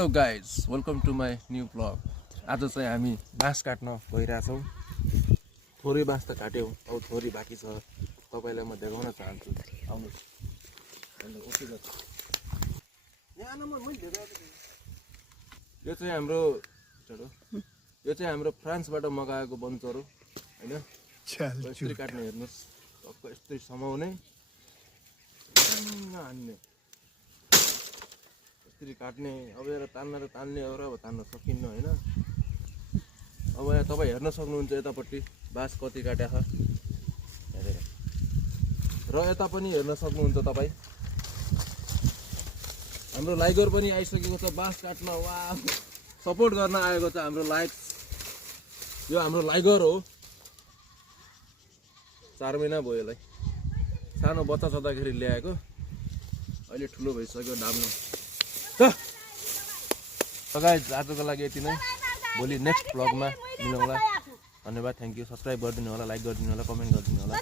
Hello guys welcome to my new blog. आज चाहिँ हामी बाँस काट्न गइरहेछौँ। थोरै बाँस त काट्यौँ, अब थोरै बाँकी छ। तपाईँलाई म देखाउन चाहन्छु, आउनुहोस्। यो चाहिँ हाम्रो फ्रान्सबाट मगाएको बन्चहरू होइन। यस्तरी काट्ने हेर्नुहोस्, टक्क यस्तरी समाउने हान्ने यस्तरी काट्ने। अब यहाँ तान्ने हो र अब तान्न सकिन्न होइन। अब यहाँ तपाईँ हेर्न सक्नुहुन्छ यतापट्टि बाँस कति काट्या छ हेरेर, र यता पनि हेर्न सक्नुहुन्छ तपाईँ। हाम्रो लाइगर पनि आइसकेको छ बाँस काट्न। वा सपोर्ट गर्न आएको छ हाम्रो लाइक्स। यो हाम्रो लाइगर हो, 4 महिना भयो यसलाई। सानो बच्चा छँदाखेरि ल्याएको, अहिले ठुलो भइसक्यो डाम्नु। गाइस आजको लागि यति नै। भोलि नेक्स्ट ब्लगमा मिलौँला। धन्यवाद, थ्याङ्क यू। सब्सक्राइब गरिदिनु होला, लाइक गरिदिनु होला, कमेन्ट गरिदिनु होला।